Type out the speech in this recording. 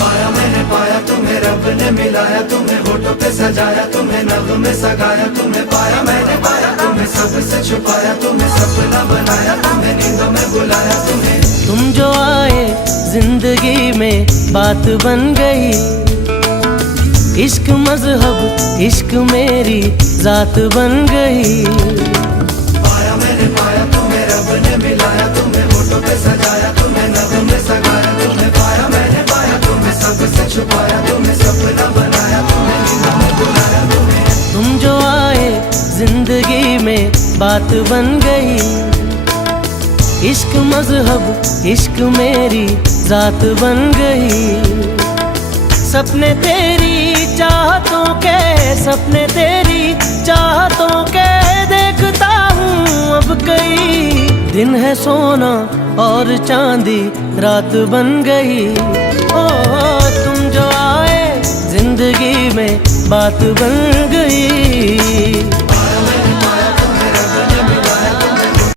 पाया मैंने पाया तुम्हें, रब ने मिलाया तुम्हें, होठों पे सजाया तुम्हें, नग़्मे सगाया तुम्हें। पाया मैंने पाया तुम्हें, सबसे छुपाया तुम्हें, सपना बनाया तुम्हें, नींदों में बुलाया तुम्हें। तुम जो आए जिंदगी में बात बन गई, इश्क मजहब इश्क मेरी जात बन गई। पाया मैंने पाया तुम्हें, रब ने मिलाया तुम्हें, होठों पे सजाया तुम्हें, नग़्मे सगाया तुम्हें। पाया मैंने पाया तुम्हें, सबसे छुपाया तुम्हें, सपना बनाया तुम्हें, नींदों में बुलाया तुम्हें। तुम जो आए जिंदगी में बात बन गई, इश्क मजहब इश्क मेरी जात बन गई। सपने तेरी चाहतों के, सपने तेरी चाहतों के देखता हूँ अब कई। दिन है सोना और चांदी रात बन गई। ओ तुम जो आए जिंदगी में बात बन